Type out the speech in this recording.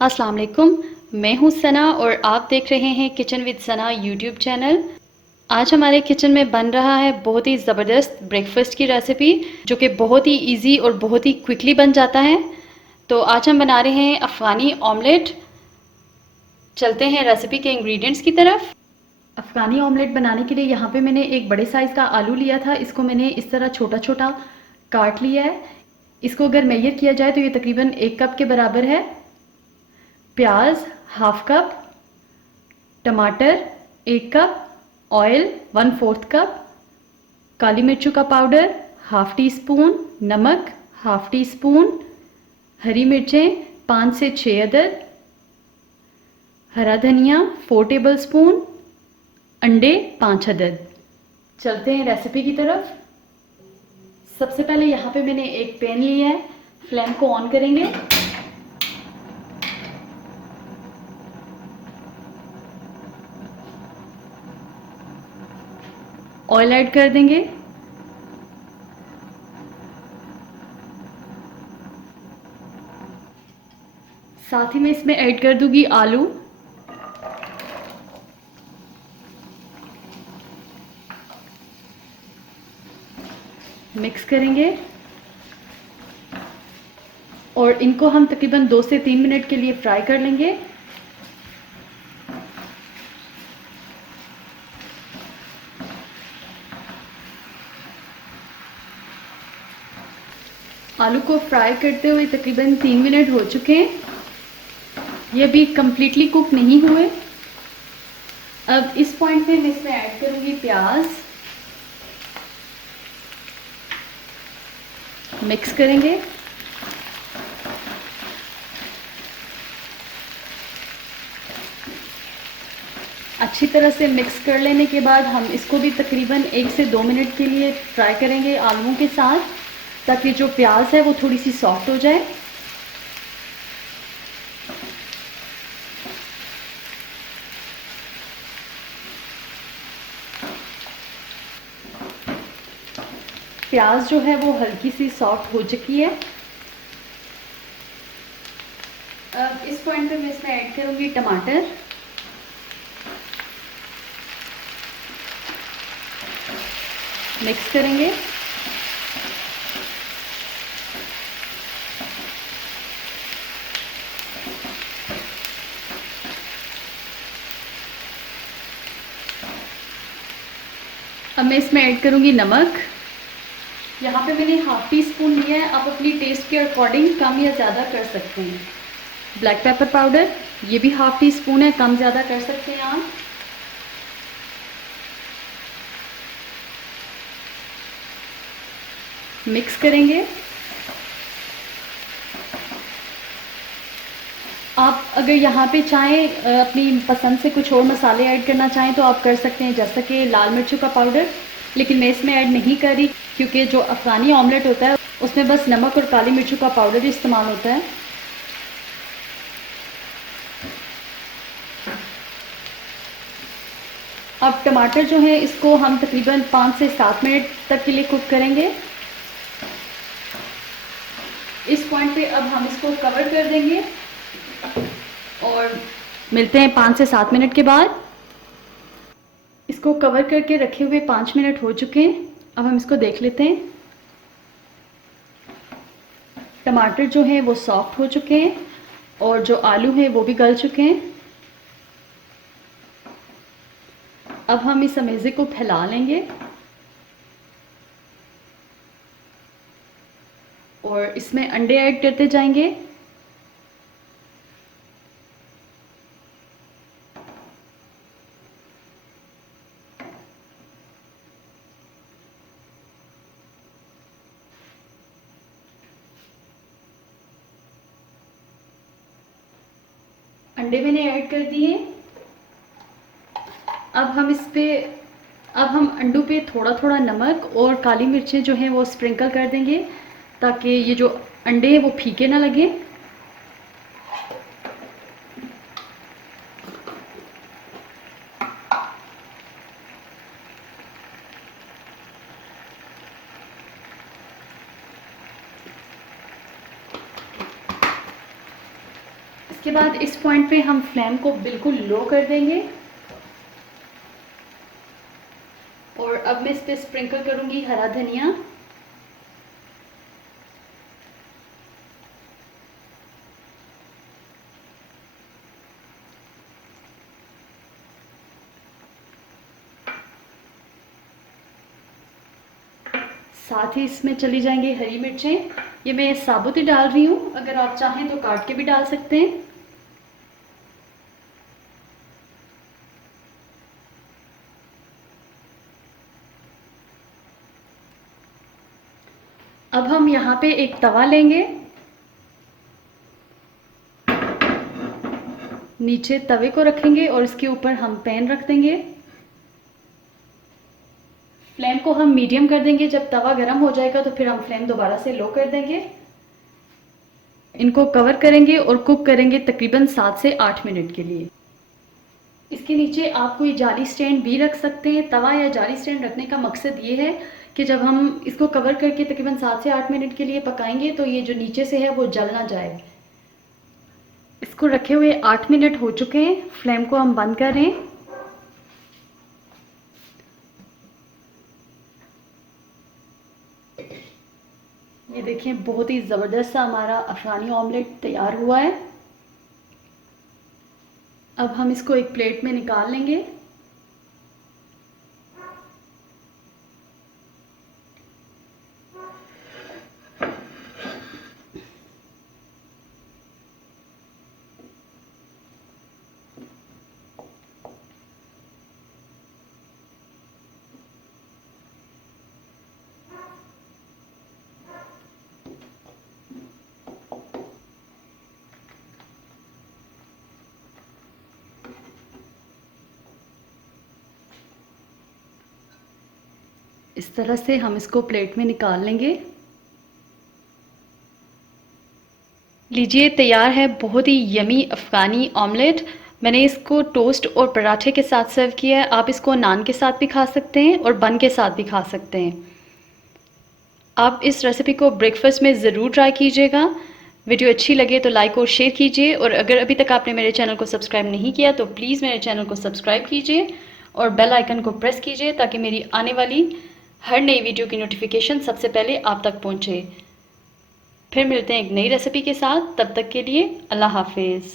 अस्सलाम वालेकुम। मैं हूँ सना और आप देख रहे हैं kitchen with Sana YouTube channel. आज हमारे किचन में बन रहा है बहुत ही ज़बरदस्त ब्रेकफास्ट की रेसिपी, जो कि बहुत ही इजी और बहुत ही क्विकली बन जाता है। तो आज हम बना रहे हैं अफ़गानी ऑमलेट। चलते हैं रेसिपी के इंग्रेडिएंट्स की तरफ। अफ़गानी ऑमलेट बनाने के लिए यहाँ पे मैंने एक बड़े साइज़ का आलू लिया था। इसको मैंने इस तरह छोटा छोटा काट लिया है। इसको अगर मेजर किया जाए तो ये तकरीबन 1 कप के बराबर है। प्याज हाफ कप, टमाटर 1 कप, ऑयल 1/4 कप, काली मिर्चों का पाउडर हाफ टी स्पून, नमक हाफ टी स्पून, हरी मिर्चें 5 से 6 अदद, हरा धनिया 4 टेबल स्पून, अंडे 5 अदद। चलते हैं रेसिपी की तरफ। सबसे पहले यहाँ पे मैंने एक पैन लिया है। फ्लेम को ऑन करेंगे। ऑयल ऐड कर देंगे। साथ ही मैं इसमें ऐड कर दूंगी आलू। मिक्स करेंगे और इनको हम तकरीबन 2 से 3 मिनट के लिए फ्राई कर लेंगे। आलू को फ्राई करते हुए तकरीबन 3 मिनट हो चुके हैं। ये अभी कम्प्लीटली कुक नहीं हुए। अब इस पॉइंट पे मैं इसमें ऐड करूंगी प्याज। मिक्स करेंगे। अच्छी तरह से मिक्स कर लेने के बाद हम इसको भी तकरीबन 1 से 2 मिनट के लिए फ्राई करेंगे आलूओं के साथ, ताकि जो प्याज है वो थोड़ी सी सॉफ्ट हो जाए। प्याज जो है वो हल्की सी सॉफ्ट हो चुकी है। अब इस पॉइंट पे मैं इसमें ऐड करूंगी टमाटर। मिक्स करेंगे। अब मैं इसमें ऐड करूंगी नमक। यहाँ पे मैंने हाफ टी स्पून लिया है। आप अपनी टेस्ट के अकॉर्डिंग कम या ज़्यादा कर सकते हैं। ब्लैक पेपर पाउडर ये भी हाफ टी स्पून है, कम ज़्यादा कर सकते हैं आप। मिक्स करेंगे। आप अगर यहाँ पे चाहें अपनी पसंद से कुछ और मसाले ऐड करना चाहें तो आप कर सकते हैं, जैसा कि लाल मिर्चों का पाउडर, लेकिन मैं इसमें ऐड नहीं कर रही क्योंकि जो अफ़गानी ऑमलेट होता है उसमें बस नमक और काली मिर्चों का पाउडर ही इस्तेमाल होता है। अब टमाटर जो है इसको हम तकरीबन 5 से 7 मिनट तक के लिए कुक करेंगे। इस पॉइंट पे अब हम इसको कवर कर देंगे और मिलते हैं 5 से 7 मिनट के बाद। इसको कवर करके रखे हुए 5 मिनट हो चुके हैं। अब हम इसको देख लेते हैं। टमाटर जो है वो सॉफ्ट हो चुके हैं और जो आलू हैं वो भी गल चुके हैं। अब हम इस अमेज़े को फैला लेंगे और इसमें अंडे ऐड करते जाएंगे। अंडे मैंने ऐड कर दिए। अब हम इस पे अब हम अंडों पे थोड़ा थोड़ा नमक और काली मिर्चें जो हैं वो स्प्रिंकल कर देंगे, ताकि ये जो अंडे हैं वो फीके ना लगे। इसके बाद इस पॉइंट पे हम फ्लेम को बिल्कुल लो कर देंगे और अब मैं इस पे स्प्रिंकल करूँगी हरा धनिया। साथ ही इसमें चली जाएंगी हरी मिर्चें। ये मैं साबुत ही डाल रही हूँ, अगर आप चाहें तो काट के भी डाल सकते हैं। अब हम यहाँ पे एक तवा लेंगे, नीचे तवे को रखेंगे और इसके ऊपर हम पैन रख देंगे। फ्लेम को हम मीडियम कर देंगे। जब तवा गर्म हो जाएगा तो फिर हम फ्लेम दोबारा से लो कर देंगे। इनको कवर करेंगे और कुक करेंगे तकरीबन 7 से 8 मिनट के लिए। इसके नीचे आप कोई जाली स्टैंड भी रख सकते हैं। तवा या जाली स्टैंड रखने का मकसद ये है कि जब हम इसको कवर करके तकरीबन 7 से 8 मिनट के लिए पकाएंगे तो ये जो नीचे से है वो जल ना जाए। इसको रखे हुए 8 मिनट हो चुके हैं। फ्लेम को हम बंद कर दें। ये देखिए बहुत ही ज़बरदस्त सा हमारा अफगानी ऑमलेट तैयार हुआ है। अब हम इसको एक प्लेट में निकाल लेंगे। इस तरह से हम इसको प्लेट में निकाल लेंगे। लीजिए तैयार है बहुत ही यमी अफ़गानी ऑमलेट। मैंने इसको टोस्ट और पराठे के साथ सर्व किया है। आप इसको नान के साथ भी खा सकते हैं और बन के साथ भी खा सकते हैं। आप इस रेसिपी को ब्रेकफास्ट में ज़रूर ट्राई कीजिएगा। वीडियो अच्छी लगे तो लाइक और शेयर कीजिए और अगर अभी तक आपने मेरे चैनल को सब्सक्राइब नहीं किया तो प्लीज़ मेरे चैनल को सब्सक्राइब कीजिए और बेल आइकन को प्रेस कीजिए ताकि मेरी आने वाली हर नई वीडियो की नोटिफिकेशन सबसे पहले आप तक पहुंचे। फिर मिलते हैं एक नई रेसिपी के साथ। तब तक के लिए अल्लाह हाफिज़।